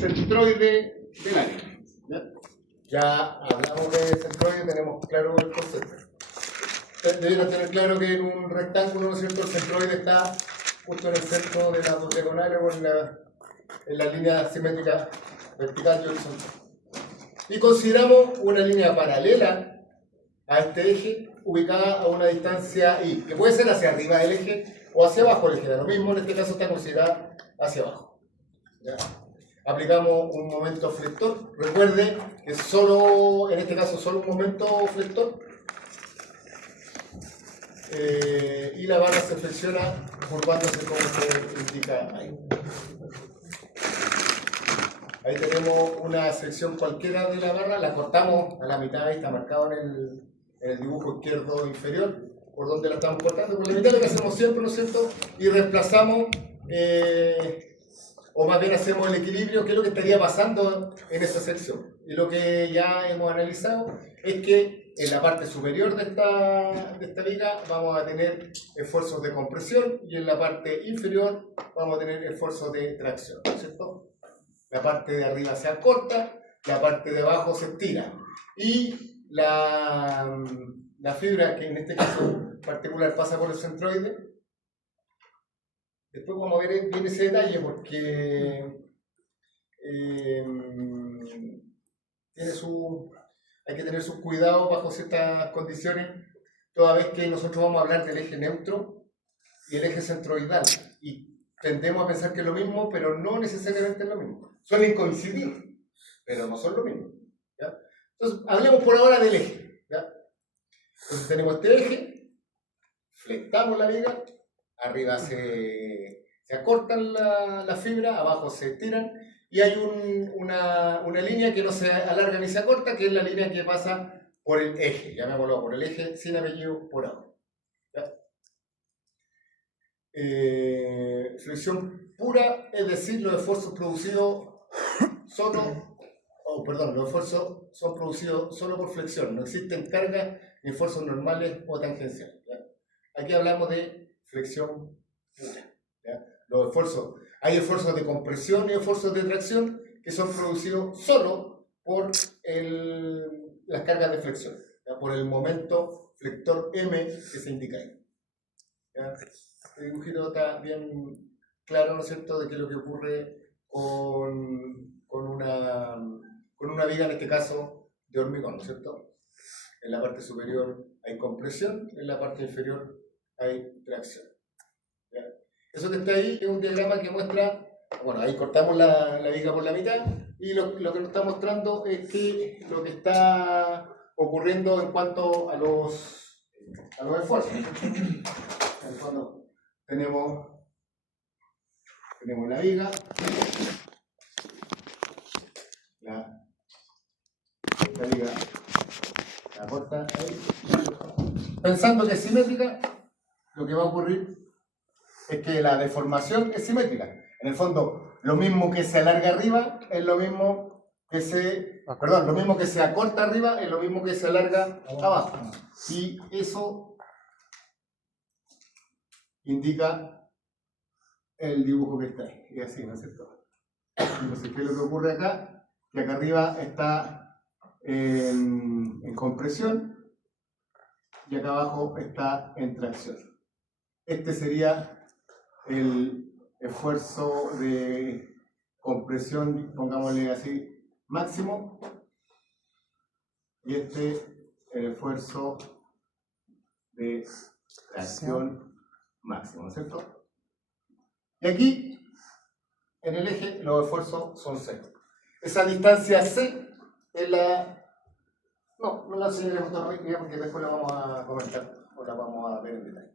centroide del área. Ya hablamos de centroide, tenemos claro el concepto. Debieron tener claro que en un rectángulo, ¿no es cierto?, el centroide está justo en el centro de la dos diagonales o en la línea simétrica vertical y horizontal. Y consideramos una línea paralela a este eje, ubicada a una distancia I, que puede ser hacia arriba del eje o hacia abajo del eje. Da lo mismo, en este caso está considerada hacia abajo. ¿Ya? Aplicamos un momento flector. Recuerde que solo, en este caso, solo un momento flector. Y la barra se flexiona curvándose como se indica ahí. Ahí tenemos una sección cualquiera de la barra, la cortamos a la mitad, ahí está marcado en el dibujo izquierdo inferior, por donde la estamos cortando, por la mitad, lo que hacemos siempre, ¿no es cierto? Y reemplazamos, o más bien hacemos el equilibrio, qué es lo que estaría pasando en esa sección. Y lo que ya hemos analizado es que en la parte superior de esta viga vamos a tener esfuerzos de compresión y en la parte inferior vamos a tener esfuerzos de tracción, ¿no es cierto? La parte de arriba se acorta, la parte de abajo se estira. Y la fibra, que en este caso particular pasa por el centroide, después vamos a ver bien ese detalle porque hay que tener sus cuidados bajo ciertas condiciones, toda vez que nosotros vamos a hablar del eje neutro y el eje centroidal. Y tendemos a pensar que es lo mismo, pero no necesariamente es lo mismo. Suelen coincidir, pero no son lo mismo. ¿Ya? Entonces, hablemos por ahora del eje. ¿Ya? Entonces tenemos este eje, flectamos la viga, arriba se acortan las fibras, abajo se estiran, y hay una línea que no se alarga ni se acorta, que es la línea que pasa por el eje, llamémoslo por el eje sin apellido por ahora. ¿Ya? Flexión pura, es decir, los esfuerzos producidos los esfuerzos son producidos solo por flexión, no existen cargas ni esfuerzos normales o tangenciales. ¿Ya? Aquí hablamos de flexión pura. ¿Ya? Los esfuerzos, hay esfuerzos de compresión y esfuerzos de tracción que son producidos solo por las cargas de flexión, ¿ya? Por el momento flector M que se indica ahí. ¿Ya? Este dibujito está bien claro, ¿no es cierto?, de qué es lo que ocurre con una viga, en este caso, de hormigón, ¿no es cierto? En la parte superior hay compresión, en la parte inferior hay tracción. ¿Ya? Eso que está ahí es un diagrama que muestra, bueno, ahí cortamos la viga por la mitad, y lo que nos está mostrando es que lo que está ocurriendo en cuanto a los esfuerzos. En el fondo tenemos la viga, esta viga la corta ahí. Pensando que es simétrica, lo que va a ocurrir es que la deformación es simétrica. En el fondo, lo mismo que se alarga arriba es lo mismo que lo mismo que se acorta arriba es lo mismo que se alarga abajo. Y eso indica el dibujo que está ahí. Y así, ¿no es cierto? Entonces, ¿qué es lo que ocurre acá? Que acá arriba está en compresión y acá abajo está en tracción. Este sería el esfuerzo de compresión, pongámosle así, máximo, y este el esfuerzo de tracción máximo, ¿no es cierto? Y aquí, en el eje, los esfuerzos son cero. Esa distancia C es la... No la enseñaremos todavía porque después la vamos a comentar o la vamos a ver en detalle.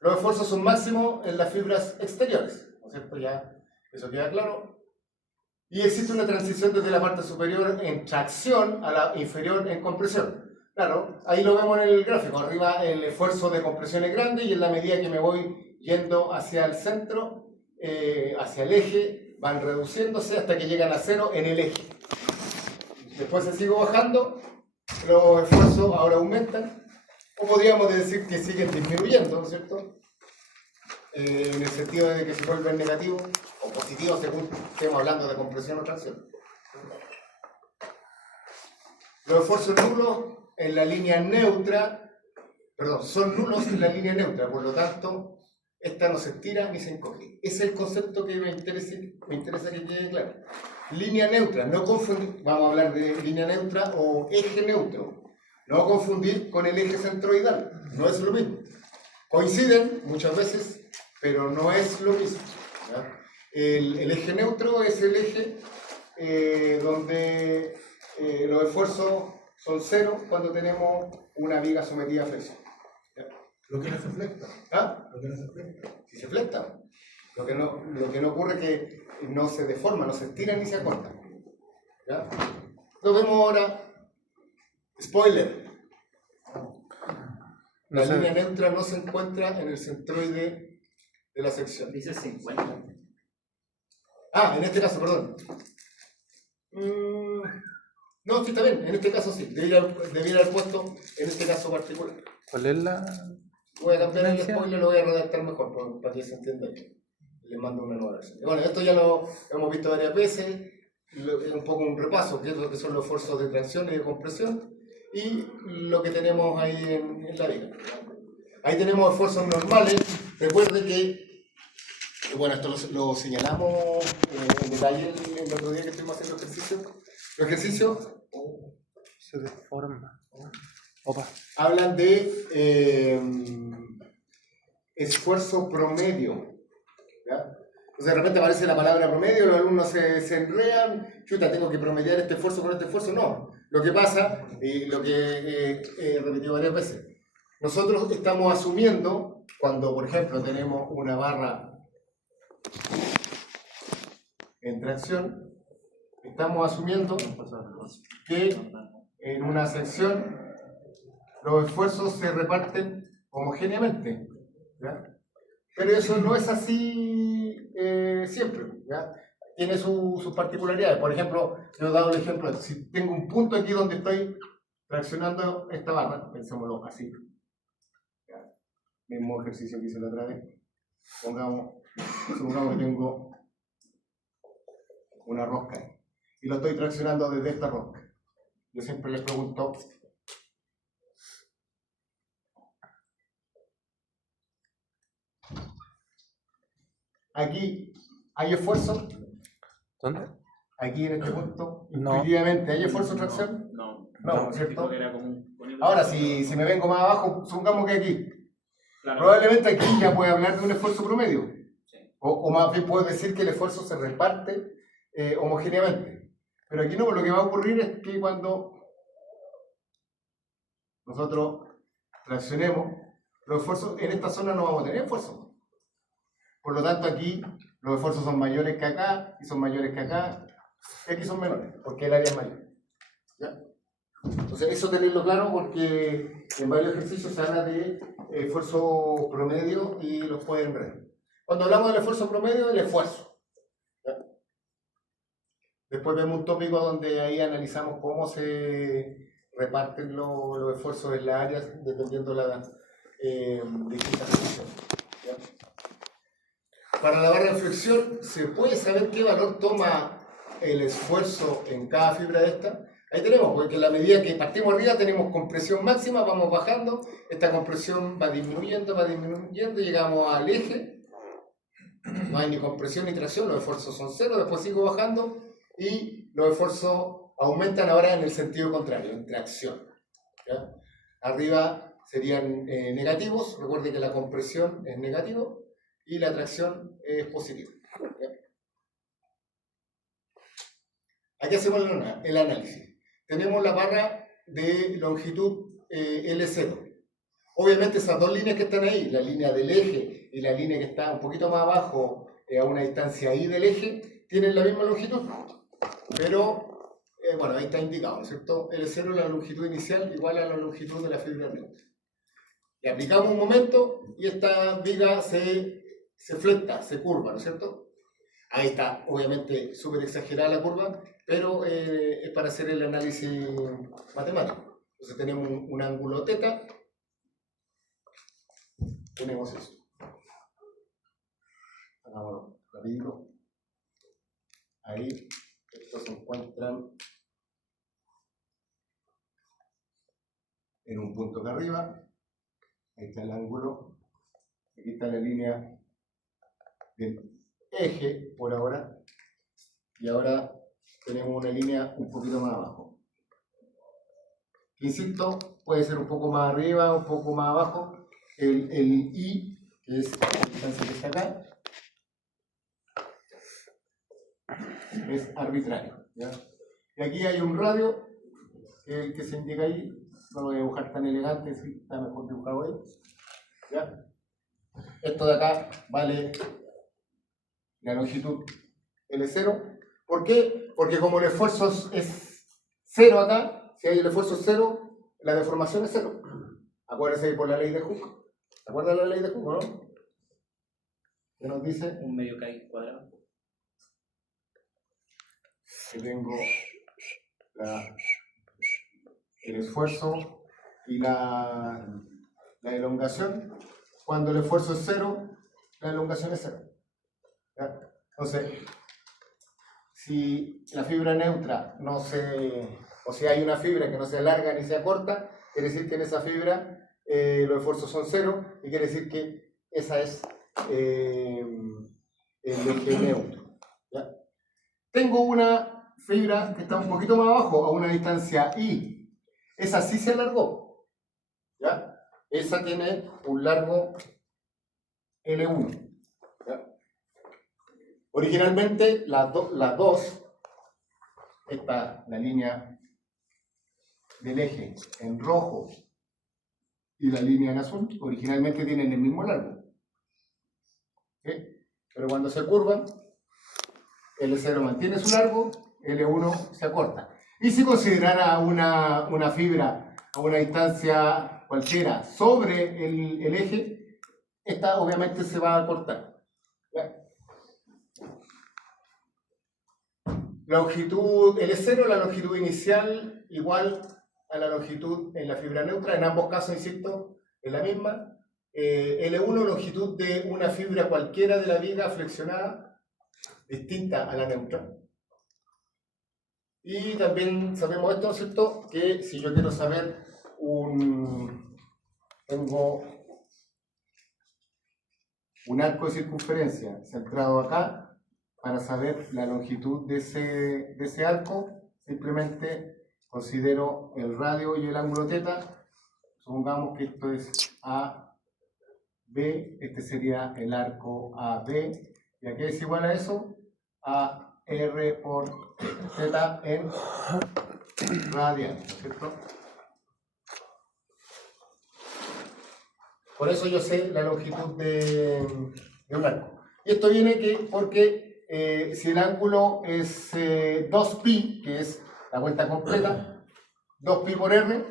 Los esfuerzos son máximos en las fibras exteriores, ¿no es cierto? Ya eso queda claro. Y existe una transición desde la parte superior en tracción a la inferior en compresión. Claro, ahí lo vemos en el gráfico. Arriba el esfuerzo de compresión es grande y en la medida que me voy yendo hacia el centro, hacia el eje, van reduciéndose hasta que llegan a cero en el eje. Después se sigue bajando, los esfuerzos ahora aumentan, o podríamos decir que siguen disminuyendo, ¿no es cierto? en el sentido de que se vuelven negativos o positivos según estemos hablando de compresión o tracción. Los esfuerzos nulos en la línea neutra, perdón, son nulos en la línea neutra, por lo tanto, esta no se estira ni se encoge. Ese es el concepto que me interesa que quede claro. Línea neutra, no confundir, vamos a hablar de línea neutra o eje neutro, no confundir con el eje centroidal, no es lo mismo. Coinciden muchas veces, pero no es lo mismo, ¿ya? El eje neutro es el eje donde los esfuerzos son cero cuando tenemos una viga sometida a flexión. Lo que no se flexa. ¿Ah? Lo que no se flexa. Si se flexa. Lo que no ocurre es que no se deforma, no se estira ni se acorta. ¿Ya? Lo vemos ahora. Spoiler. La línea neutra no se encuentra en el centroide de la sección. Dice 50. Ah, en este caso, perdón. No, sí está bien, en este caso sí. Debiera haber puesto en este caso particular. ¿Cuál es la...? Voy a cambiar el spoiler, lo voy a redactar mejor para que se entienda bien. Le mando una nueva versión. Bueno, esto ya lo hemos visto varias veces. Es un poco un repaso, que es lo que son los esfuerzos de tracción y de compresión. Y lo que tenemos ahí en la viga. Ahí tenemos esfuerzos normales. Recuerde que, bueno, esto lo señalamos en detalle el otro día que estuvimos haciendo ejercicios. Los ejercicios Se deforma. Opa. hablan de esfuerzo promedio. ¿Ya? Entonces de repente aparece la palabra promedio, los alumnos se enredan, chuta, tengo que promediar este esfuerzo con este esfuerzo. No, lo que pasa, y lo que he repetido varias veces, nosotros estamos asumiendo, cuando por ejemplo tenemos una barra en tracción, estamos asumiendo que en una sección los esfuerzos se reparten homogéneamente, ¿ya? Pero eso no es así siempre, ¿ya? Tiene sus particularidades. Por ejemplo, yo he dado el ejemplo, si tengo un punto aquí donde estoy traccionando esta barra, pensémoslo así, ¿ya? Mismo ejercicio que hice la otra vez. Supongamos que tengo una rosca y lo estoy traccionando desde esta rosca. Yo siempre les pregunto, aquí hay esfuerzo, ¿Dónde? aquí en este punto, No. intuitivamente, ¿hay esfuerzo de tracción? No, ¿cierto? era común. Ahora, si me vengo más abajo, supongamos que aquí, Claro. probablemente aquí ya puede hablar de un esfuerzo promedio, Sí. o más bien puedo decir que el esfuerzo se reparte homogéneamente. Pero aquí no, lo que va a ocurrir es que cuando nosotros traccionemos, los esfuerzos en esta zona no vamos a tener esfuerzo. Por lo tanto, aquí los esfuerzos son mayores que acá, y son mayores que acá, y aquí son menores, porque el área es mayor. ¿Ya? Entonces, eso tenerlo claro porque en varios ejercicios se habla de esfuerzo promedio y los pueden ver. Cuando hablamos del esfuerzo promedio, el esfuerzo. ¿Ya? Después vemos un tópico donde ahí analizamos cómo se reparten los esfuerzos en las áreas dependiendo de las distintas condiciones. ¿Ya? Para la barra de flexión, ¿se puede saber qué valor toma el esfuerzo en cada fibra de esta? Ahí tenemos, porque en la medida que partimos arriba tenemos compresión máxima, vamos bajando, esta compresión va disminuyendo, llegamos al eje, no hay ni compresión ni tracción, los esfuerzos son cero, después sigo bajando y los esfuerzos aumentan ahora en el sentido contrario, en tracción. ¿Ya? Arriba serían negativos, recuerde que la compresión es negativo y la tracción es positiva. ¿Ya? Aquí hacemos el análisis. Tenemos la barra de longitud L0. Obviamente esas dos líneas que están ahí, la línea del eje y la línea que está un poquito más abajo, a una distancia I del eje, tienen la misma longitud. Pero, bueno, ahí está indicado, ¿no es cierto? L0 es la longitud inicial igual a la longitud de la fibra neutra. Le aplicamos un momento y esta viga se flecta, se curva, ¿no es cierto? Ahí está, obviamente, súper exagerada la curva, pero es para hacer el análisis matemático. Entonces tenemos un ángulo θ, tenemos eso. hagámoslo rapidito. Ahí, estos se encuentran en un punto acá arriba. Ahí está el ángulo. Aquí está la línea del eje por ahora. Y ahora tenemos una línea un poquito más abajo. Insisto, puede ser un poco más arriba, un poco más abajo. El I, que es la distancia que está acá, es arbitrario, ¿ya? Y aquí hay un radio, que es el que se indica ahí. No lo voy a dibujar tan elegante, si está mejor dibujado ahí, ¿ya? Esto de acá vale la longitud L0. ¿Por qué? Porque como el esfuerzo es 0 acá, si hay el esfuerzo es 0, la deformación es 0. Acuérdense por la ley de Hooke. ¿Se acuerdan de la ley de Hooke, no? ¿Qué nos dice? Un medio K cuadrado. Que tengo el esfuerzo y la elongación. Cuando el esfuerzo es 0, la elongación es 0. ¿Ya? Entonces, si la fibra neutra no se, o si hay una fibra que no se alarga ni se acorta, quiere decir que en esa fibra los esfuerzos son 0 y quiere decir que esa es el eje neutro. ¿Ya? Tengo una fibra que está un poquito más abajo, a una distancia I. Esa sí se alargó. ¿Ya? Esa tiene un largo L1. ¿Ya? Originalmente las dos, esta, la línea del eje en rojo y la línea en azul, originalmente tienen el mismo largo. ¿Sí? Pero cuando se curvan, L0 mantiene su largo, L1 se acorta. Y si considerara una fibra a una distancia cualquiera sobre el eje, esta obviamente se va a acortar. ¿Ya? Longitud L0, la longitud inicial igual a la longitud en la fibra neutra, en ambos casos, insisto, es la misma. L1, longitud de una fibra cualquiera de la viga flexionada, distinta a la neutra. Y también sabemos esto, ¿cierto? Que si yo quiero saber tengo un arco de circunferencia centrado acá, para saber la longitud de ese arco, simplemente considero el radio y el ángulo θ. Supongamos que esto es AB, este sería el arco AB, y aquí es igual a eso, a R por θ en radian, ¿cierto? Por eso yo sé la longitud de un arco. Y esto viene porque si el ángulo es 2pi, que es la vuelta completa, 2pi por R,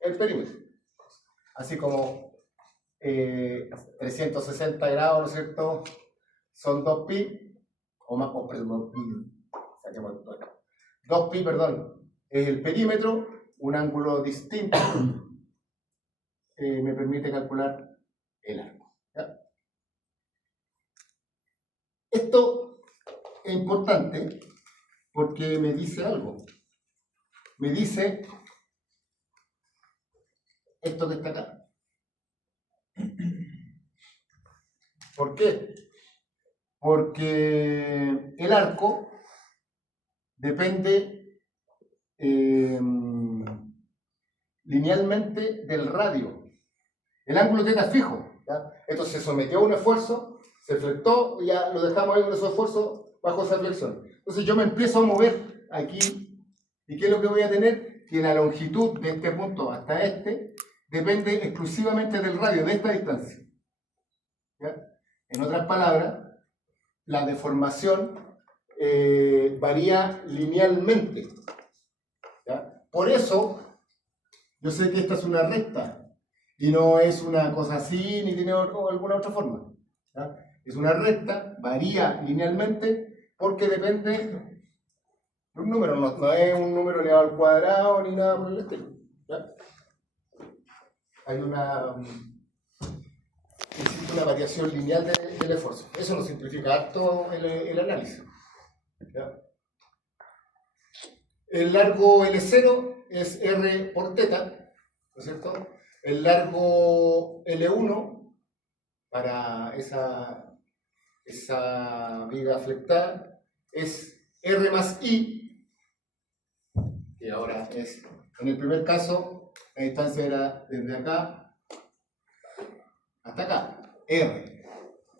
el perímetro. Así como 360 grados, ¿no es cierto? Son 2pi, o más, perdón, 2pi, perdón, es el perímetro, un ángulo distinto me permite calcular el arco. ¿Ya? Esto es importante porque me dice algo. Me dice esto que está acá. ¿Por qué? Porque el arco depende linealmente del radio. El ángulo θ es fijo, ¿ya? Esto se sometió a un esfuerzo, se flectó y ya lo dejamos ahí con ese esfuerzo bajo esa flexión. Entonces yo me empiezo a mover aquí, ¿y qué es lo que voy a tener? Que la longitud de este punto hasta este depende exclusivamente del radio, de esta distancia. ¿Ya? En otras palabras, la deformación varía linealmente. ¿Ya? Por eso, yo sé que esta es una recta y no es una cosa así ni tiene alguna otra forma. ¿Ya? Es una recta, varía linealmente porque depende de un número, no es un número elevado al cuadrado ni nada por el estilo. ¿Ya? Hay existe una variación lineal de del esfuerzo. Eso nos simplifica harto el análisis. ¿Ya? El largo L0 es R por teta, ¿no es cierto? El largo L1 para esa viga flectada es R más I, y ahora es, en el primer caso, la distancia era desde acá hasta acá, R,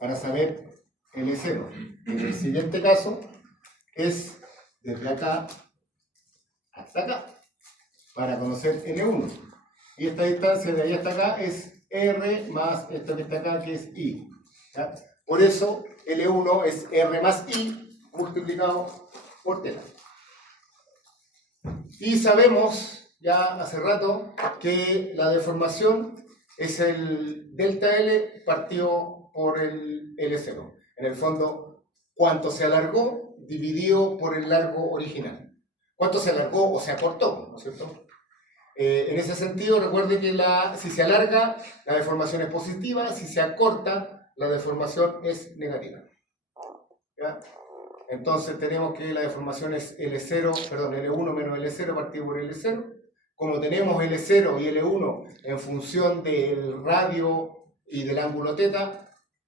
para saber L0. En el siguiente caso es desde acá hasta acá, para conocer L1. Y esta distancia de ahí hasta acá es R más esto que está acá, que es I. ¿Ya? Por eso L1 es R más I multiplicado por teta. Y sabemos ya hace rato que la deformación es el delta L partido por el L0. En el fondo, cuánto se alargó dividido por el largo original. Cuánto se alargó o se acortó, ¿no es cierto? En ese sentido, recuerde que si se alarga, la deformación es positiva, si se acorta, la deformación es negativa. ¿Ya? Entonces tenemos que la deformación es L1 menos L0 partido por L0. Como tenemos L0 y L1 en función del radio y del ángulo θ,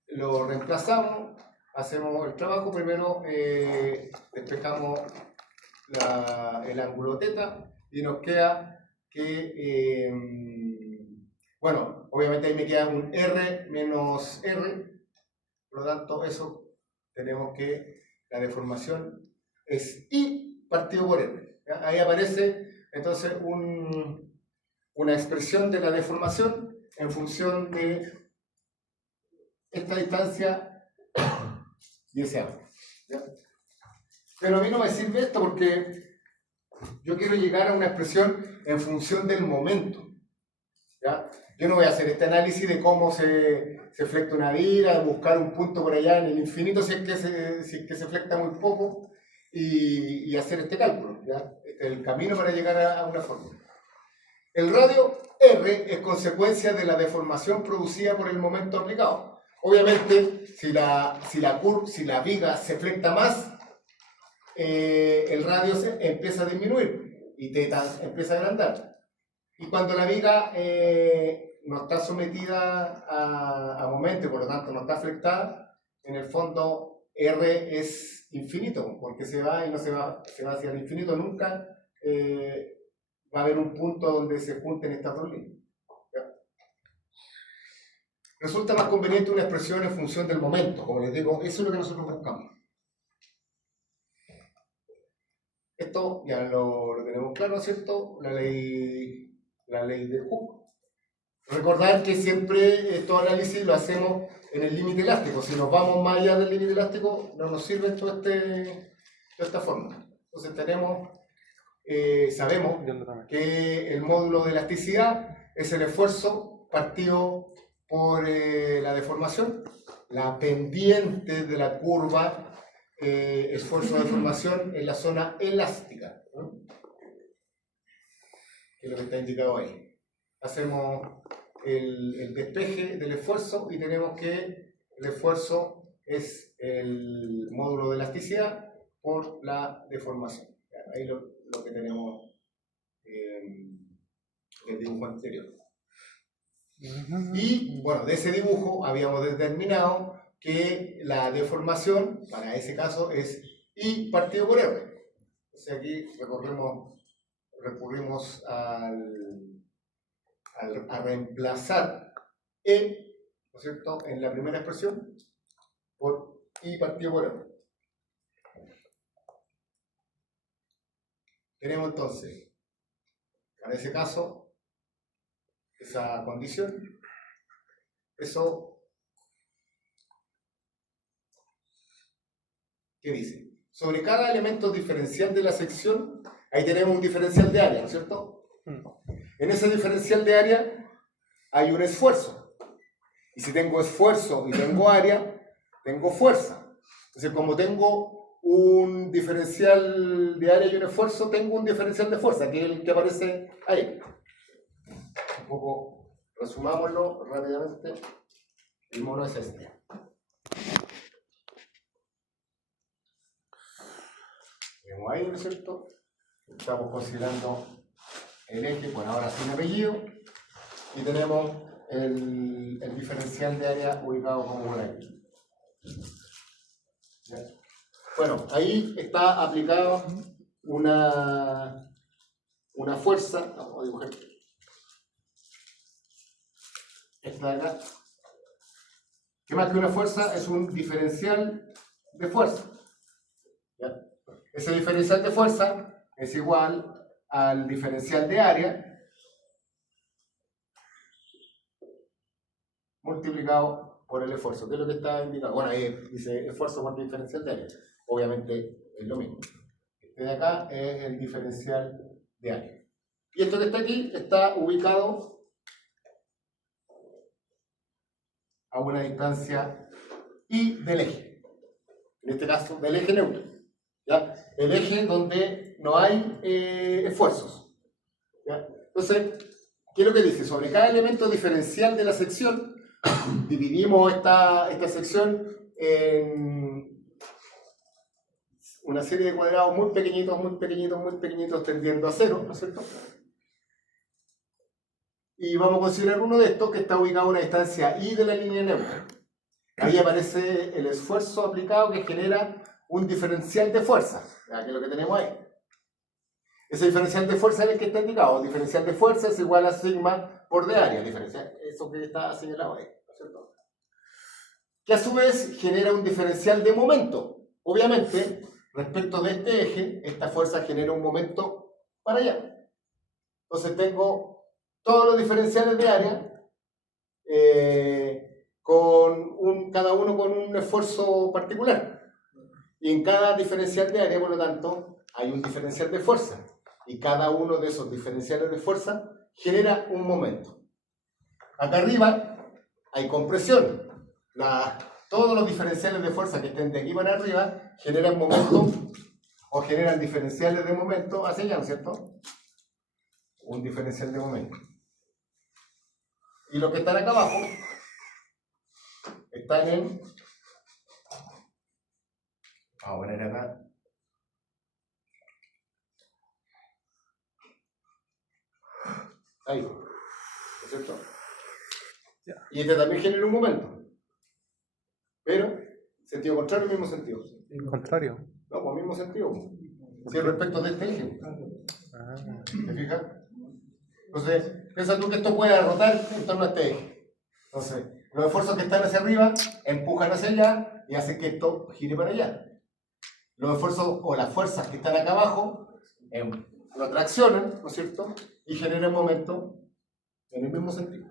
lo reemplazamos, hacemos el trabajo. Primero despejamos el ángulo θ y nos queda que, bueno, obviamente ahí me queda un R menos R, por lo tanto eso tenemos que la deformación es I partido por R. ¿Ya? Ahí aparece entonces una expresión de la deformación en función de esta distancia y ese ángulo. ¿Ya? Pero a mí no me sirve esto porque yo quiero llegar a una expresión en función del momento. ¿Ya? Yo no voy a hacer este análisis de cómo se flecta una vira, buscar un punto por allá en el infinito si es que se flecta muy poco y hacer este cálculo. ¿Ya? Este es el camino para llegar a una fórmula. El radio R es consecuencia de la deformación producida por el momento aplicado. Obviamente, si la viga se flecta más, el radio empieza a disminuir y θ empieza a agrandar. Y cuando la viga no está sometida a momento y por lo tanto no está flectada, en el fondo R es infinito, porque se va y no se va hacia el infinito nunca. Va a haber un punto donde se junten estas dos líneas. ¿Ya? Resulta más conveniente una expresión en función del momento, como les digo, eso es lo que nosotros buscamos. Esto ya lo tenemos claro, ¿cierto? La ley de Hooke. Recordar que siempre estos análisis lo hacemos en el límite elástico. Si nos vamos más allá del límite elástico, no nos sirve toda esta fórmula. Entonces sabemos que el módulo de elasticidad es el esfuerzo partido por la deformación, la pendiente de la curva, esfuerzo de deformación en la zona elástica, ¿no? Que es lo que está indicado ahí. Hacemos el despeje del esfuerzo y tenemos que el esfuerzo es el módulo de elasticidad por la deformación. Ahí lo que tenemos en el dibujo anterior. Y bueno, de ese dibujo habíamos determinado que la deformación para ese caso es I partido por R. Entonces aquí recurrimos a reemplazar E, ¿no es cierto?, en la primera expresión por I partido por R. Tenemos entonces, para ese caso, esa condición, eso, ¿qué dice? Sobre cada elemento diferencial de la sección, ahí tenemos un diferencial de área, ¿no es cierto? En ese diferencial de área hay un esfuerzo. Y si tengo esfuerzo y tengo área, tengo fuerza. Entonces, como tengo un diferencial de área y un esfuerzo, tengo un diferencial de fuerza, que es el que aparece ahí. Un poco, resumámoslo rápidamente. El mono es este. Tenemos ahí, ¿no es cierto? Estamos considerando el eje, por ahora sin apellido, y tenemos el diferencial de área ubicado como por ahí. ¿Ya? Bueno, ahí está aplicado una fuerza, vamos a dibujar esta de acá, que más que una fuerza es un diferencial de fuerza. ¿Ya? Ese diferencial de fuerza es igual al diferencial de área multiplicado por el esfuerzo. ¿Qué es lo que está indicado? Bueno, ahí dice esfuerzo por diferencial de área. Obviamente es lo mismo. Este de acá es el diferencial de área. Y esto que está aquí está ubicado a una distancia y del eje. En este caso, del eje neutro. ¿Ya? El eje donde no hay esfuerzos. ¿Ya? Entonces, ¿qué es lo que dice? Sobre cada elemento diferencial de la sección, dividimos esta sección en una serie de cuadrados muy pequeñitos, muy pequeñitos, muy pequeñitos, tendiendo a cero, ¿no es cierto? Y vamos a considerar uno de estos que está ubicado a una distancia I de la línea neutra. Ahí aparece el esfuerzo aplicado que genera un diferencial de fuerza, que es lo que tenemos ahí. Ese diferencial de fuerza es el que está indicado. El diferencial de fuerza es igual a sigma por de área, eso que está señalado ahí, ¿no es cierto? Que a su vez genera un diferencial de momento. Obviamente, respecto de este eje, esta fuerza genera un momento para allá. Entonces tengo todos los diferenciales de área, cada uno con un esfuerzo particular. Y en cada diferencial de área, por lo tanto, hay un diferencial de fuerza. Y cada uno de esos diferenciales de fuerza genera un momento. Acá arriba hay compresión. Todos los diferenciales de fuerza que estén de aquí para arriba generan momento o generan diferenciales de momento hacia allá, ¿no es cierto? Un diferencial de momento. Y los que están acá abajo están en... Vamos a poner acá. Ahí, ¿no es cierto? Y este también genera un momento. Pero, sentido contrario, mismo sentido. Contrario. No, pues mismo sentido. Sí, respecto de este eje. Ah, ¿Te fijas? Entonces, piensa tú que esto puede rotar en torno a este eje. Entonces, los esfuerzos que están hacia arriba empujan hacia allá y hacen que esto gire para allá. Los esfuerzos o las fuerzas que están acá abajo lo traccionan, ¿no es cierto? Y generan momento en el mismo sentido.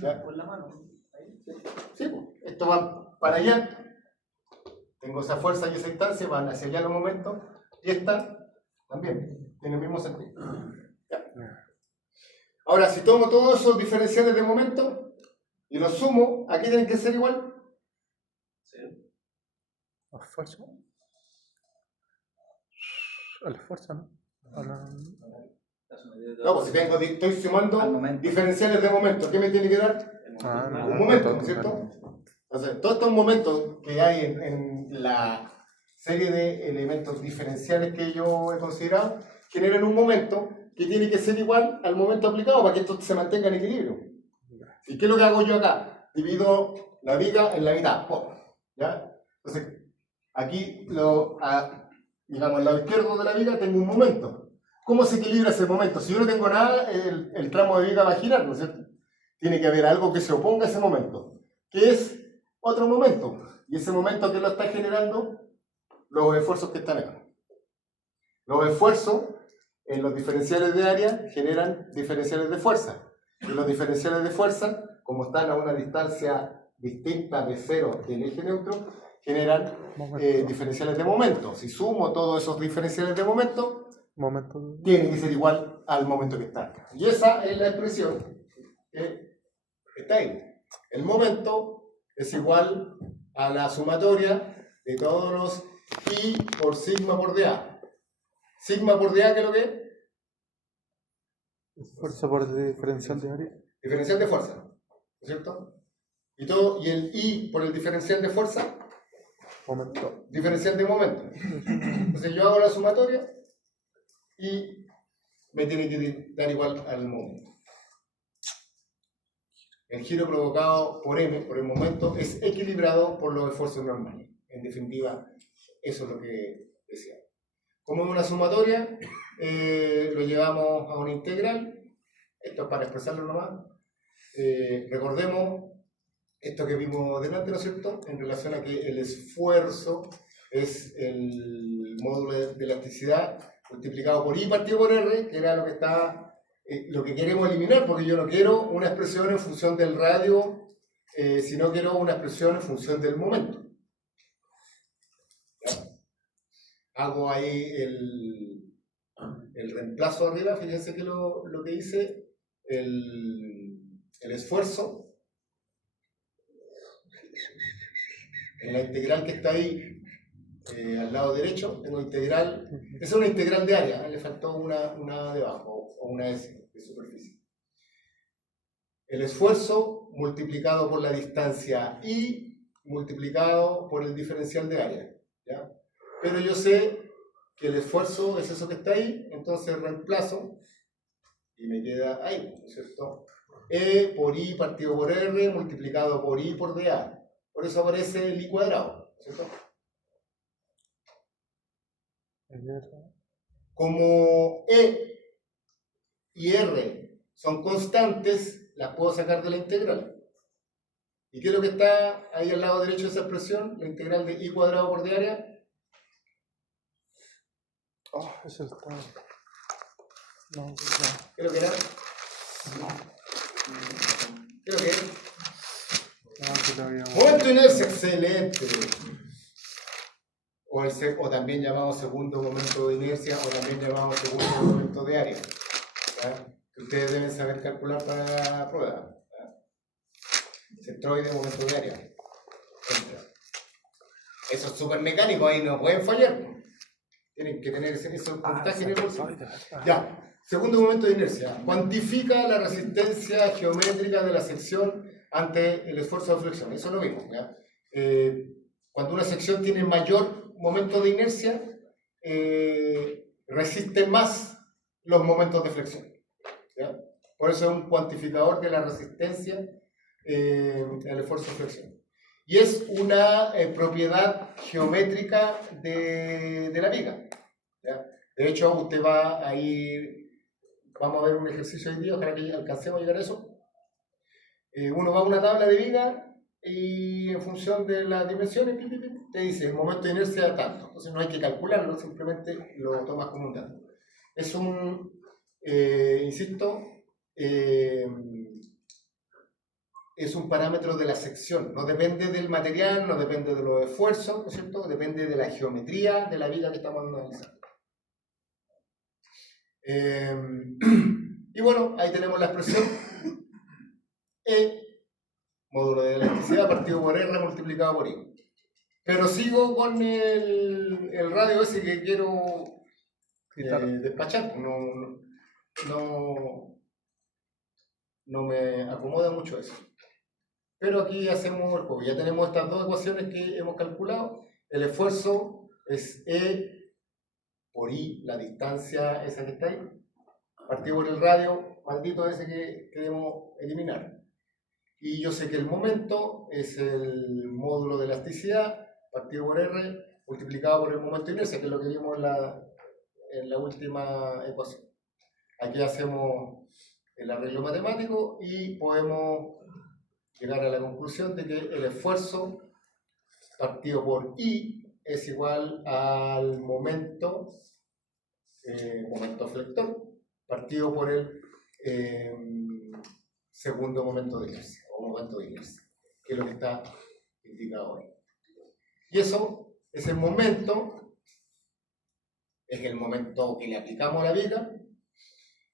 ¿Ya? Con la mano. Ahí. Sí, pues, esto va para allá. Tengo esa fuerza y esa instancia, van hacia allá los momentos. Y esta también tiene el mismo sentido. ¿Ya? Ahora, si tomo todos esos diferenciales de momento y los sumo, aquí tienen que ser igual. esfuerzo. El esfuerzo, ¿no? No, pues si estoy sumando diferenciales de momento, ¿qué me tiene que dar? Un momento, ¿no es cierto? Entonces, todos estos momentos que hay en la serie de elementos diferenciales que yo he considerado, generan un momento que tiene que ser igual al momento aplicado para que esto se mantenga en equilibrio. ¿Y qué es lo que hago yo acá? Divido la viga en la mitad. ¿Ya? Entonces, aquí, digamos, al lado izquierdo de la viga tengo un momento. ¿Cómo se equilibra ese momento? Si yo no tengo nada, el tramo de viga va a girar, ¿no es cierto? Tiene que haber algo que se oponga a ese momento, que es otro momento. Y ese momento que lo está generando, los esfuerzos que están acá. Los esfuerzos en los diferenciales de área generan diferenciales de fuerza. Y los diferenciales de fuerza, como están a una distancia distinta de cero del eje neutro, generan diferenciales de momento. Si sumo todos esos diferenciales de momento, tiene que ser igual al momento que está acá. Y esa es la expresión que está ahí. El momento es igual a la sumatoria de todos los I por sigma por dA. Sigma por dA, ¿qué es lo que es? Fuerza por diferencial de área. Diferencial de fuerza, ¿no es cierto? Y el I por el diferencial de fuerza Momento. Diferencial de momento. Entonces yo hago la sumatoria y me tiene que dar igual al momento. El giro provocado por M, por el momento, es equilibrado por los esfuerzos normales. En definitiva, eso es lo que decía. Como es una sumatoria, lo llevamos a una integral. Esto es para expresarlo nomás. Recordemos esto que vimos delante, ¿no es cierto? En relación a que el esfuerzo es el módulo de elasticidad multiplicado por I partido por R, que era lo que está... lo que queremos eliminar, porque yo no quiero una expresión en función del radio, sino quiero una expresión en función del momento. ¿Ya? Hago ahí el reemplazo arriba, fíjense que lo que hice, el esfuerzo, en la integral que está ahí al lado derecho, tengo integral, esa es una integral de área, le faltó una debajo, o una S de superficie. El esfuerzo multiplicado por la distancia I multiplicado por el diferencial de área, ¿ya? Pero yo sé que el esfuerzo es eso que está ahí, entonces reemplazo y me queda ahí, ¿no es cierto? E por I partido por R multiplicado por I por dA. Por eso aparece el I cuadrado, ¿no es cierto? Como E y R son constantes, las puedo sacar de la integral. ¿Y qué es lo que está ahí al lado derecho de esa expresión? La integral de I cuadrado por d área. Oh, es el tal. No, no. ¿Qué es lo que era? ¿Qué es lo que es? No, que lo habíamos... Momento de inercia, excelente. O también llamado segundo momento de inercia, o también llamado segundo momento de área. ¿Ya? Que ustedes deben saber calcular para la prueba. Centroide, momento de área. Eso es súper mecánico, ahí no pueden fallar. Tienen que tener ese puntaje en el bolsillo. Ya, segundo momento de inercia. Cuantifica la resistencia geométrica de la sección ante el esfuerzo de flexión. Eso lo vimos. ¿Ya? Cuando una sección tiene mayor momento de inercia, resiste más los momentos de flexión. ¿Ya? Por eso es un cuantificador de la resistencia al esfuerzo de flexión. Y es una propiedad geométrica de la viga. ¿Ya? De hecho, usted va a ir, vamos a ver un ejercicio hoy día, ojalá que alcancemos a llegar a eso. Uno va a una tabla de viga y en función de las dimensiones te dice el momento de inercia tanto. Entonces no hay que calcularlo, simplemente lo tomas como un dato. Es un, insisto, es un parámetro de la sección, no depende del material, no depende de los esfuerzos, ¿no es cierto? Depende de la geometría de la viga que estamos analizando. Y bueno, ahí tenemos la expresión E, módulo de elasticidad partido por R multiplicado por I. Pero sigo con el radio ese que quiero despachar, no me acomoda mucho eso. Pero aquí hacemos el juego. Ya tenemos estas dos ecuaciones que hemos calculado. El esfuerzo es E por I, la distancia esa que está ahí, partido por el radio, maldito ese que queremos eliminar. Y yo sé que el momento es el módulo de elasticidad, partido por R, multiplicado por el momento de inercia, que es lo que vimos en la última ecuación. Aquí hacemos el arreglo matemático y podemos llegar a la conclusión de que el esfuerzo partido por I es igual al momento flector partido por el segundo momento de inercia o momento de inercia, que es lo que está indicado ahí. Y eso, ese momento, es el momento que le aplicamos a la viga.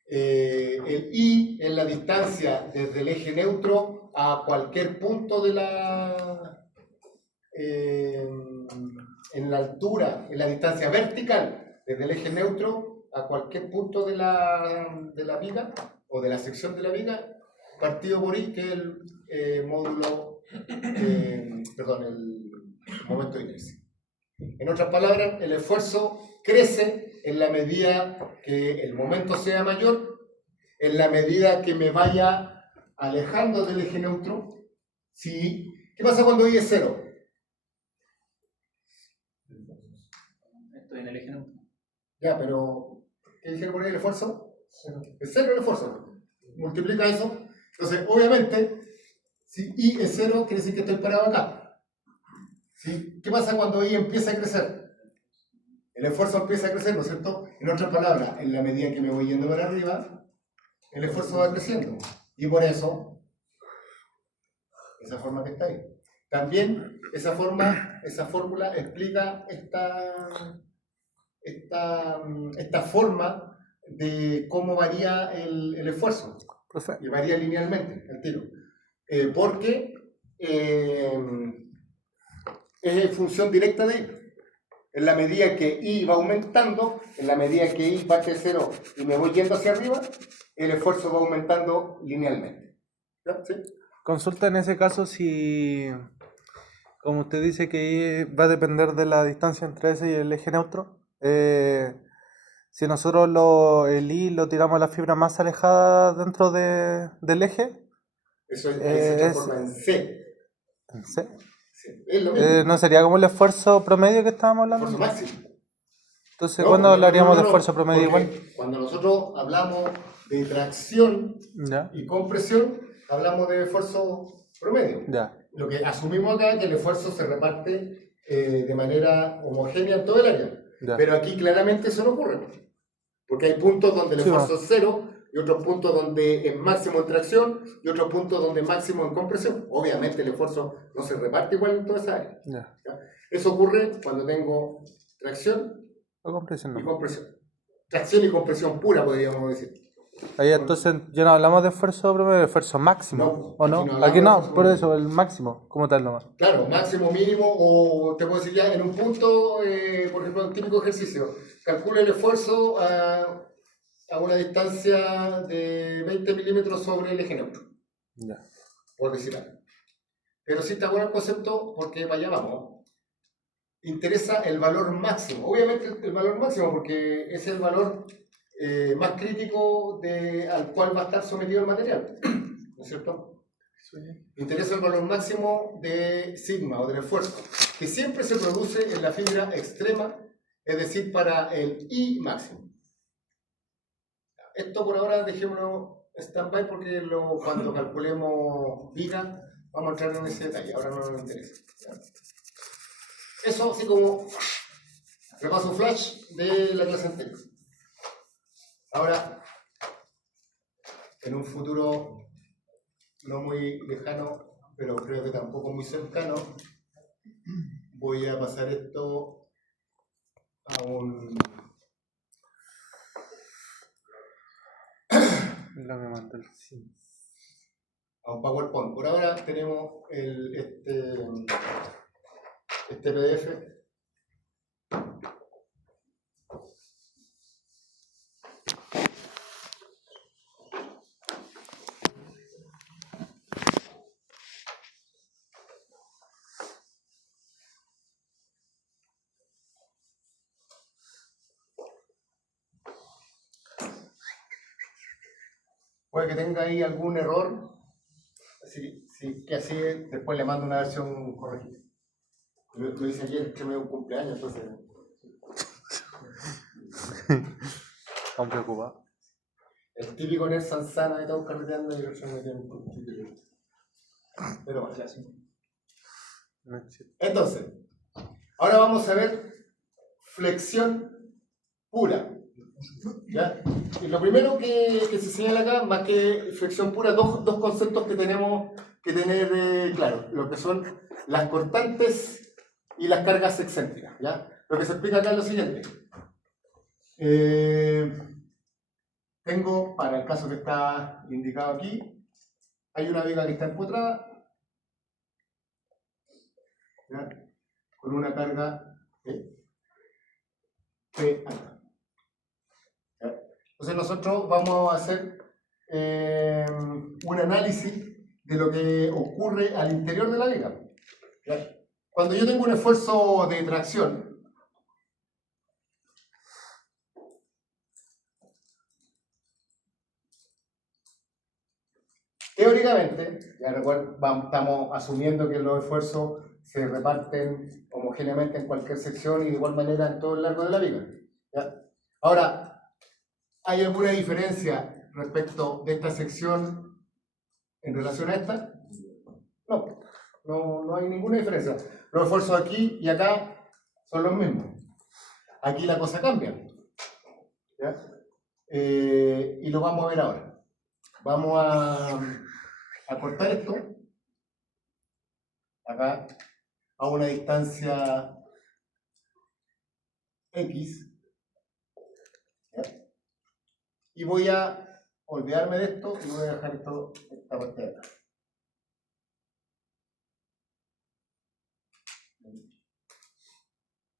El I es la distancia desde el eje neutro a cualquier punto de la en la altura, en la distancia vertical desde el eje neutro a cualquier punto de la viga o de la sección de la viga, partido por I, que es el módulo, perdón, el momento de inercia. En otras palabras, el esfuerzo crece en la medida que el momento sea mayor, en la medida que me vaya alejando del eje neutro. ¿Sí? ¿Qué pasa cuando I es 0? Estoy en el eje neutro. Ya, pero ¿qué dijeron por ahí el esfuerzo? Es 0 el esfuerzo. Multiplica eso. Entonces, obviamente, si I es 0, quiere decir que estoy parado acá. ¿Sí? ¿Qué pasa cuando I empieza a crecer? El esfuerzo empieza a crecer, ¿no es cierto? En otras palabras, en la medida que me voy yendo para arriba, el esfuerzo va creciendo. Y por eso, esa forma que está ahí. También esa fórmula explica esta forma de cómo varía el esfuerzo. Profe, Y varía linealmente, al tiro. Porque es en función directa de I. En la medida que I va aumentando, en la medida que I parte de 0 y me voy yendo hacia arriba, el esfuerzo va aumentando linealmente. ¿Ya? ¿Sí? consulta en ese caso si, como usted dice que va a depender de la distancia entre ese y el eje neutro, si nosotros el I lo tiramos a la fibra más alejada dentro del eje, Eso ahí se transforma en C. ¿en C? Sí, es lo mismo. ¿No sería como el esfuerzo promedio que estábamos hablando? Esfuerzo máximo. Entonces, No, ¿cuándo no, hablaríamos no, de esfuerzo promedio porque igual? cuando nosotros hablamos de tracción Ya, y compresión, hablamos de esfuerzo promedio. ya, Lo que asumimos acá es que el esfuerzo se reparte de manera homogénea en todo el área. ya. Pero aquí claramente eso no ocurre. Porque hay puntos donde el Sí, esfuerzo es 0 y otros puntos donde es máximo en tracción y otros puntos donde es máximo en compresión. Obviamente el esfuerzo no se reparte igual en toda esa área. Ya. ¿Ya? Eso ocurre cuando tengo tracción O compresión y no. compresión. Tracción y compresión pura, podríamos decir. Ahí entonces ya no hablamos de esfuerzo promedio, de esfuerzo máximo. No, ¿O no? aquí no hablamos Aquí de no, esfuerzo por promedio. eso, el máximo, como tal nomás. Claro, máximo, mínimo, o te puedo decir ya en un punto, por ejemplo, un típico ejercicio. Calcula el esfuerzo a una distancia de 20 milímetros sobre el eje neutro, Ya. por decir algo. Pero sí está bueno el concepto porque para allá vamos. Interesa el valor máximo. Obviamente el valor máximo porque es el valor más crítico al cual va a estar sometido el material. ¿No es cierto? Interesa el valor máximo de sigma o del esfuerzo, que siempre se produce en la fibra extrema, es decir, para el I máximo. Esto por ahora dejémoslo stand-by porque cuando calculemos viga vamos a entrar en ese detalle, ahora no nos interesa. Eso así como repaso flash de la clase anterior. Ahora, en un futuro no muy lejano, pero creo que tampoco muy cercano, voy a pasar esto a un PowerPoint. Por ahora tenemos este PDF. Puede que tenga ahí algún error, que así después le mando una versión corregida. Lo hice ayer, que me dio un cumpleaños, entonces. Están preocupados. El típico nerd Sansana y todos carreteando y versión me tienen un título. Pero bueno, entonces, ahora vamos a ver flexión pura. ¿Ya? Y lo primero que se señala acá, más que flexión pura, dos conceptos que tenemos que tener claros, lo que son las cortantes y las cargas excéntricas. ¿Ya? Lo que se explica acá es lo siguiente. Tengo, para el caso que está indicado aquí, hay una viga que está empotrada, ¿ya? Con una carga P alta. Entonces nosotros vamos a hacer un análisis de lo que ocurre al interior de la viga. ¿Ya? Cuando yo tengo un esfuerzo de tracción, Teóricamente, ya recuerden, estamos asumiendo que los esfuerzos se reparten homogéneamente en cualquier sección y de igual manera en todo el largo de la viga. ¿Ya? Ahora, ¿hay alguna diferencia respecto de esta sección en relación a esta? No, no hay ninguna diferencia. Los esfuerzos aquí y acá son los mismos. Aquí la cosa cambia. ¿Ya? Y lo vamos a ver ahora. Vamos a cortar esto acá a una distancia X. ¿Ya? Y voy a olvidarme de esto y voy a dejar esta parte de acá.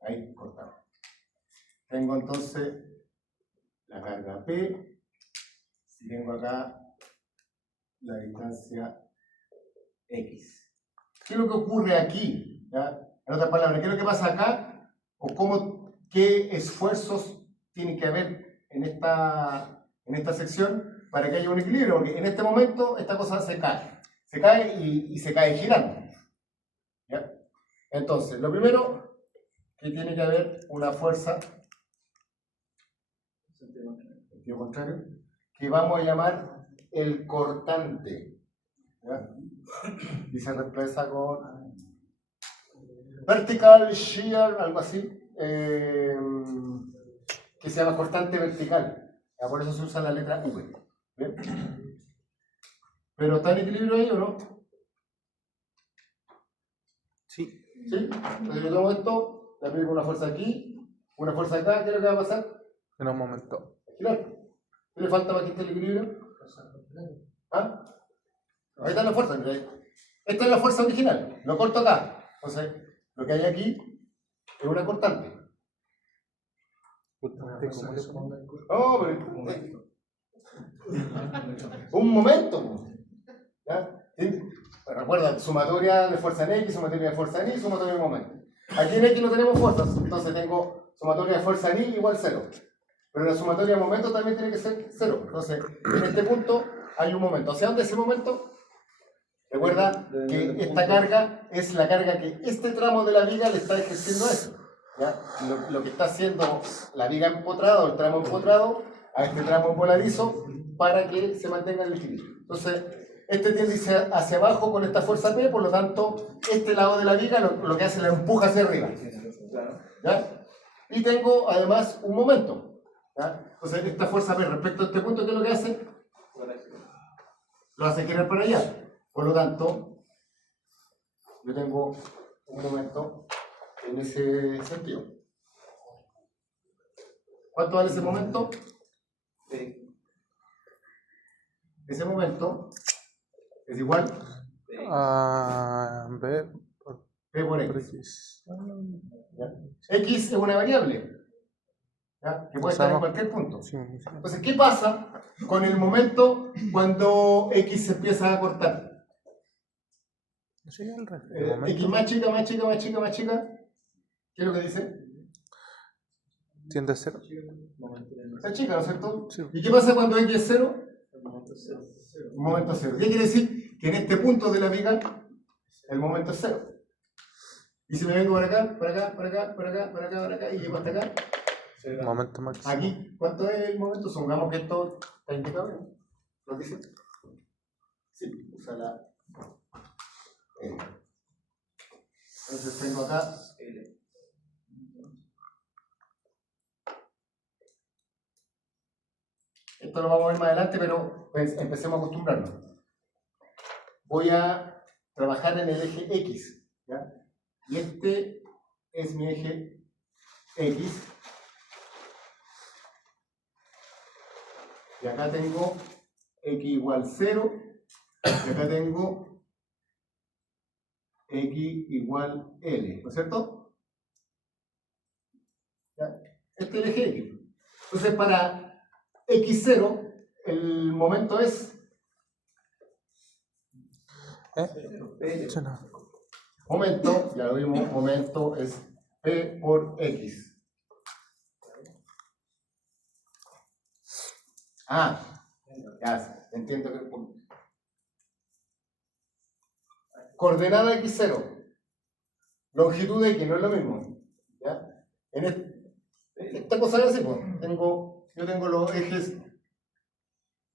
Ahí cortamos. Tengo entonces la carga P y tengo acá la distancia X. ¿Qué es lo que ocurre aquí? ¿Ya? En otras palabras, ¿qué es lo que pasa acá? ¿O qué esfuerzos tiene que haber en esta sección para que haya un equilibrio? Porque en este momento esta cosa se cae y se cae girando. ¿Ya? Entonces, lo primero que tiene que haber una fuerza sentido contrario, que vamos a llamar el cortante. ¿Ya? Y se reemplaza con vertical shear, algo así, que se llama cortante vertical. ¿Ya? Por eso se usa la letra V. ¿Bien? ¿Pero está en equilibrio ahí o no? Sí. ¿Sí? Entonces yo tomo esto, le aplico una fuerza aquí, una fuerza acá, ¿qué es lo que va a pasar? En un momento. Girar. ¿Qué le falta para que esté el equilibrio? ¿Ah? Ahí está la fuerza. Esta es la fuerza original. Lo corto acá. Entonces, lo que hay aquí es una cortante. Oh, pero, un momento. ¿Ya? Recuerda, sumatoria de fuerza en X, sumatoria de fuerza en Y, sumatoria de momento. Aquí en X no tenemos fuerzas, entonces tengo sumatoria de fuerza en Y igual 0. Pero la sumatoria de momento también tiene que ser 0. Entonces, en este punto hay un momento. ¿Hacia dónde es ese momento? Recuerda que esta carga es la carga que este tramo de la viga le está ejerciendo a eso. ¿Ya? Lo que está haciendo la viga empotrada o el tramo empotrado a este tramo voladizo para que se mantenga el equilibrio. Entonces, este tiende hacia abajo con esta fuerza P, por lo tanto, este lado de la viga lo que hace es la empuja hacia arriba. ¿Ya? Y tengo además un momento. ¿Ya? Entonces, esta fuerza P respecto a este punto, ¿qué es lo que hace? Lo hace girar para allá. Por lo tanto, yo tengo un momento en ese sentido. ¿Cuánto vale ese momento? Ese momento es igual A B P por por X. X. ¿Ya? X es una variable, ¿ya? Que puede estar en cualquier punto. Sí. Entonces, ¿qué pasa con el momento cuando X se empieza a cortar? Sí, el X más chica, más chica, más chica, más chica. ¿Qué es lo que dice? Tiende a 0. Está chica, ¿no es cierto? Sí. ¿Y qué pasa cuando X es 0? Un momento 0. ¿Qué quiere decir? Que en este punto de la viga el momento es 0. Y si me vengo para acá, para acá, para acá, para acá, para acá, para acá y llego hasta acá. Momento máximo. Aquí, ¿cuánto es el momento? Supongamos que esto está indicado, ¿no? ¿Lo dice? Sí, usa la L. Entonces tengo acá L. Esto lo vamos a ver más adelante, pero pues, empecemos a acostumbrarnos. Voy a trabajar en el eje X, ¿ya? Y este es mi eje X. Y acá tengo X igual 0. Y acá tengo X igual L, ¿no es cierto? ¿Ya? Este es el eje X. Entonces, para X0, el momento es momento, ya lo vimos, momento es P por X. Ah, ya entiendo que coordenada x0, longitud de x, no es lo mismo. ¿Ya? Esta cosa es así, pues. Yo tengo los ejes,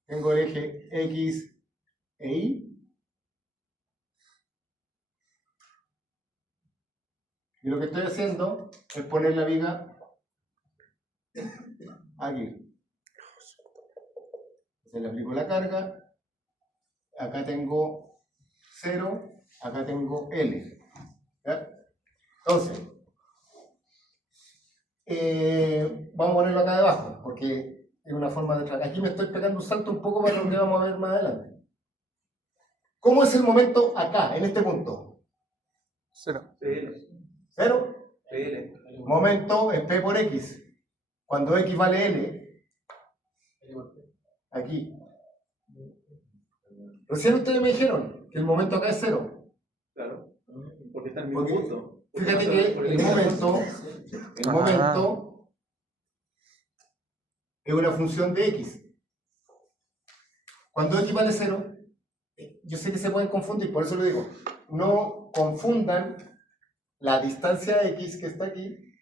tengo el eje x e y. Y lo que estoy haciendo es poner la viga aquí. Se le aplico la carga. Acá tengo 0, acá tengo L. ¿Ya? Entonces, vamos a ponerlo acá debajo, porque es una forma de trabajar. Aquí me estoy pegando un salto un poco para lo que vamos a ver más adelante. ¿Cómo es el momento acá, en este punto? 0. ¿Cero? Momento es P por X. Cuando X vale L, aquí. Recién ustedes me dijeron que el momento acá es 0. Claro, porque está en el mismo Porque, punto. fíjate que el momento es una función de X. Cuando X vale 0, yo sé que se pueden confundir, por eso lo digo. No confundan la distancia X que está aquí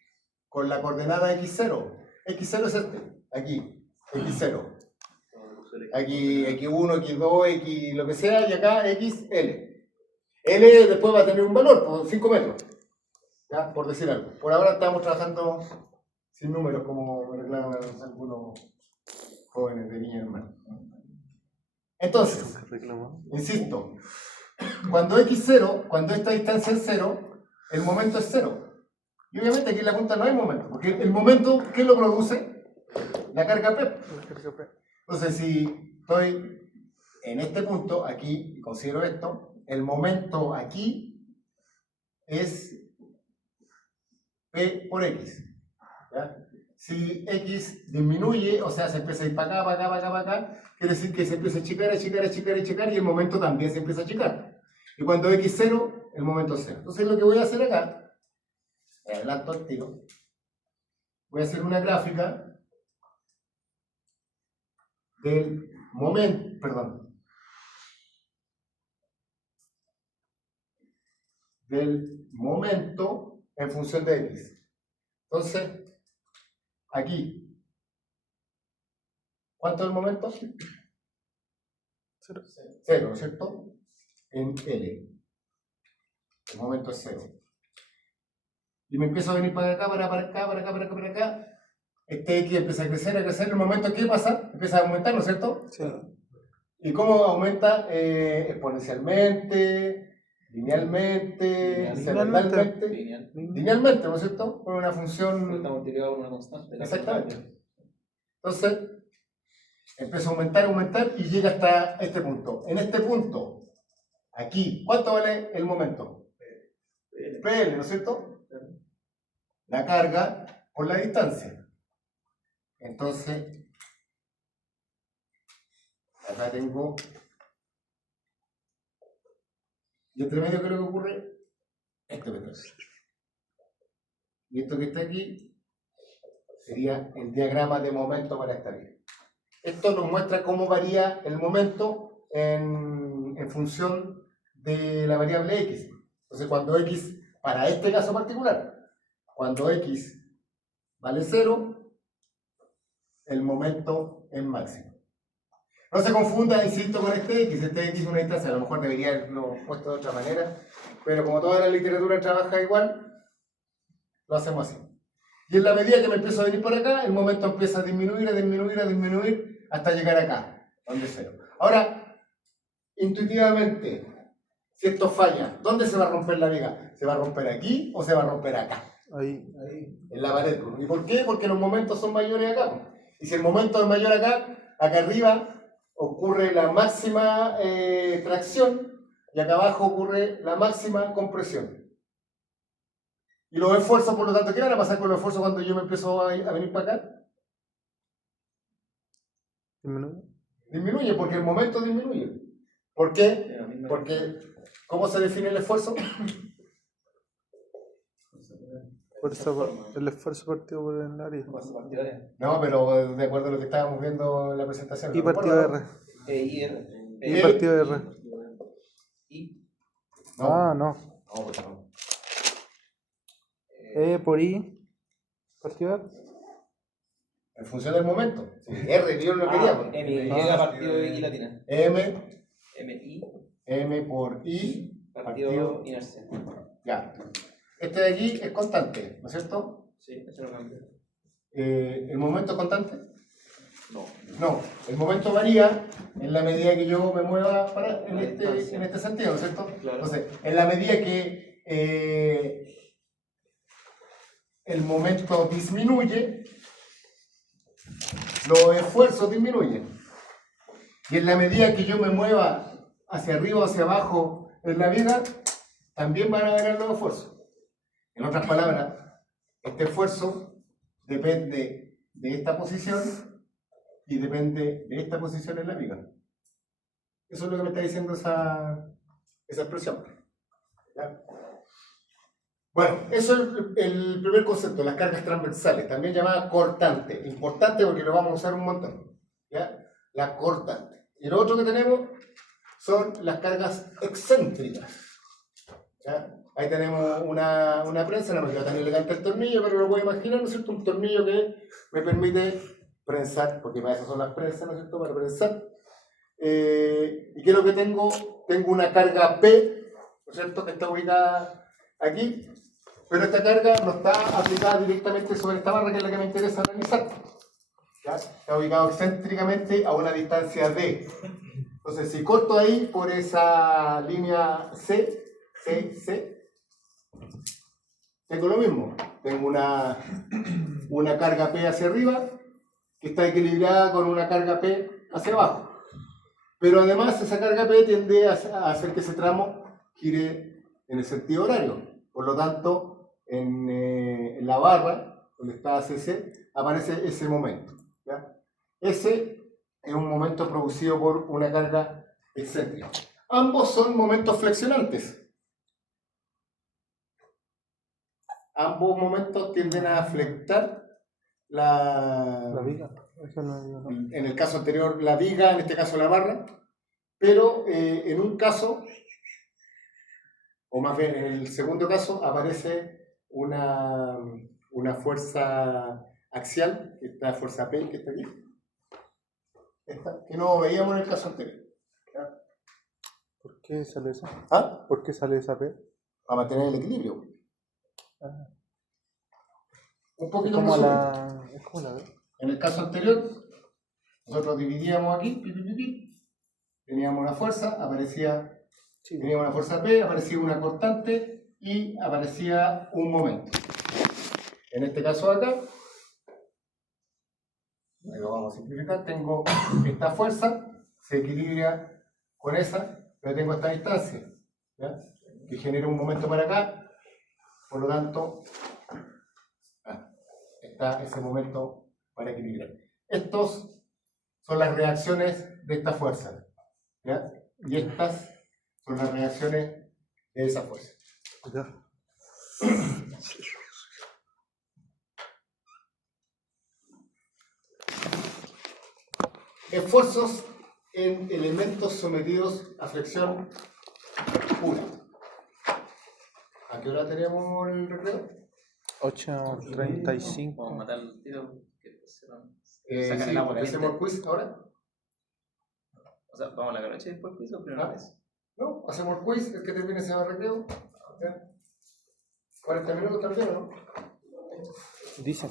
con la coordenada X0. X0 es aquí, X0. Aquí X1, X2, X lo que sea, y acá XL. L después va a tener un valor, por 5 metros. ¿Ya? Por decir algo. Por ahora estamos trabajando sin números, como me reclaman algunos jóvenes de Viña del Mar. Entonces, insisto, cuando X0, cuando esta distancia es 0, el momento es 0. Y obviamente aquí en la punta no hay momento, porque el momento, ¿qué lo produce? La carga P. Entonces, si estoy en este punto, aquí, y considero esto, el momento aquí es P por X. ¿Ya? Si X disminuye, o sea, se empieza a ir para acá, para acá, para acá, para acá, quiere decir que se empieza a achicar, achicar, achicar, achicar, y el momento también se empieza a achicar. Y cuando X0, el momento es 0. Entonces, lo que voy a hacer acá, me adelanto al tiro, voy a hacer una gráfica del momento, del momento en función de X. Entonces, aquí, ¿cuánto es el momento? 0, ¿no es cierto? En L. El momento es 0. Y me empiezo a venir para acá, para acá, para acá, para acá, para acá. Este X empieza a crecer, el momento ¿qué pasa? Empieza a aumentar, ¿no es cierto? Sí. ¿Y cómo aumenta? Exponencialmente, linealmente, cerebral-mente. Linealmente, ¿no es cierto? Por una función. Está multiplicado por una constante. Exactamente. Entonces, empieza a aumentar y llega hasta este punto. En este punto, aquí, ¿cuánto vale el momento? PL, ¿no es cierto? La carga por la distancia. Entonces, acá tengo, y entre medio, ¿qué es lo que ocurre? Esto que está aquí. Y esto que está aquí sería el diagrama de momento para esta vía. Esto nos muestra cómo varía el momento en función de la variable X. Entonces, cuando X, para este caso particular, cuando X vale 0, el momento es máximo. No se confunda, insisto, con este X es una distancia, a lo mejor debería haberlo puesto de otra manera, pero como toda la literatura trabaja igual, lo hacemos así. Y en la medida que me empiezo a venir por acá, el momento empieza a disminuir, a disminuir, a disminuir, hasta llegar acá, donde es 0. Ahora, intuitivamente, si esto falla, ¿dónde se va a romper la viga? ¿Se va a romper aquí o se va a romper acá? Ahí. En la pared. ¿Y por qué? Porque los momentos son mayores acá. Y si el momento es mayor acá, acá arriba ocurre la máxima tracción y acá abajo ocurre la máxima compresión. Y los esfuerzos, por lo tanto, ¿qué van a pasar con los esfuerzos cuando yo me empiezo a venir para acá? Disminuye, porque el momento disminuye. ¿Por qué? Porque, ¿cómo se define el esfuerzo? El esfuerzo partido por el área. No, pero de acuerdo a lo que estábamos viendo en la presentación. Y partido R. I Y partido R. Ah, no. No, pues no. E por I. Partido R. En función del momento. Sí, R, yo no quería. pues. M, Ah. partido I latina. M, MI, M por I, partido inercia. Ya. Este de aquí es constante, ¿no es cierto? Sí, eso lo cambio. ¿El momento es constante? No. No, el momento varía en la medida que yo me mueva en La este distancia. sentido, ¿no es cierto? Claro. Entonces, en la medida que el momento disminuye, los esfuerzos disminuyen. Y en la medida que yo me mueva hacia arriba o hacia abajo en la vida, también van a haber los esfuerzos. En otras palabras, este esfuerzo depende de esta posición y depende de esta posición en la vida. Eso es lo que me está diciendo esa expresión. ¿Ya? Bueno, eso es el primer concepto, las cargas transversales, también llamada cortante. Importante porque lo vamos a usar un montón. ¿Ya? La cortante. Y lo otro que tenemos son las cargas excéntricas. ¿Ya? Ahí tenemos una prensa, no me queda tan elegante el tornillo, pero lo puedo imaginar, ¿no es cierto? Un tornillo que me permite prensar, porque para eso son las prensas, ¿no es cierto? Para prensar. ¿Y qué es lo que tengo? Tengo una carga P, ¿no es cierto? Que está ubicada aquí, pero esta carga no está aplicada directamente sobre esta barra, que es la que me interesa analizar. ¿Ya? Está ubicado excéntricamente a una distancia D. Entonces, si corto ahí por esa línea C, tengo lo mismo. Tengo una carga P hacia arriba que está equilibrada con una carga P hacia abajo. Pero además esa carga P tiende a hacer que ese tramo gire en el sentido horario. Por lo tanto, en la barra, donde está CC, aparece ese momento. ¿Ya? Ese es un momento producido por una carga excéntrica. Ambos son momentos flexionantes. Ambos momentos tienden a flectar La viga. Eso no digo, no. en el caso anterior la viga, en este caso la barra, pero en un caso, o más bien en el segundo caso, aparece una fuerza axial, que está fuerza P, que está aquí, esta, que no veíamos en el caso anterior. ¿Ya? ¿Por qué sale eso? ¿Ah? ¿Por qué sale esa P? Para mantener el equilibrio. Ah. Un Es poquito como resumen. es como la B. En el caso anterior, nosotros dividíamos aquí, teníamos una fuerza, Sí. teníamos una fuerza P, aparecía una constante y aparecía un momento. En este caso acá, ahí lo vamos a simplificar, tengo esta fuerza, se equilibra con esa, pero tengo esta distancia, ¿ya? Que genera un momento para acá, por lo tanto, está ese momento para equilibrar. Estos son las reacciones de esta fuerza, ¿ya? Y estas son las reacciones de esa fuerza. Ya. Esfuerzos en elementos sometidos a flexión pura. ¿A qué hora tenemos el recreo? 8:35. Vamos a matar el tiro. Que después se van. Sí, Sacan el agua caliente. ¿hacemos el quiz ahora? O sea, vamos a la noche y después piso, primera Ah. vez. No, hacemos el quiz, el que termine se va al recreo. ¿Ya? 40 minutos también, ¿no? Dicen.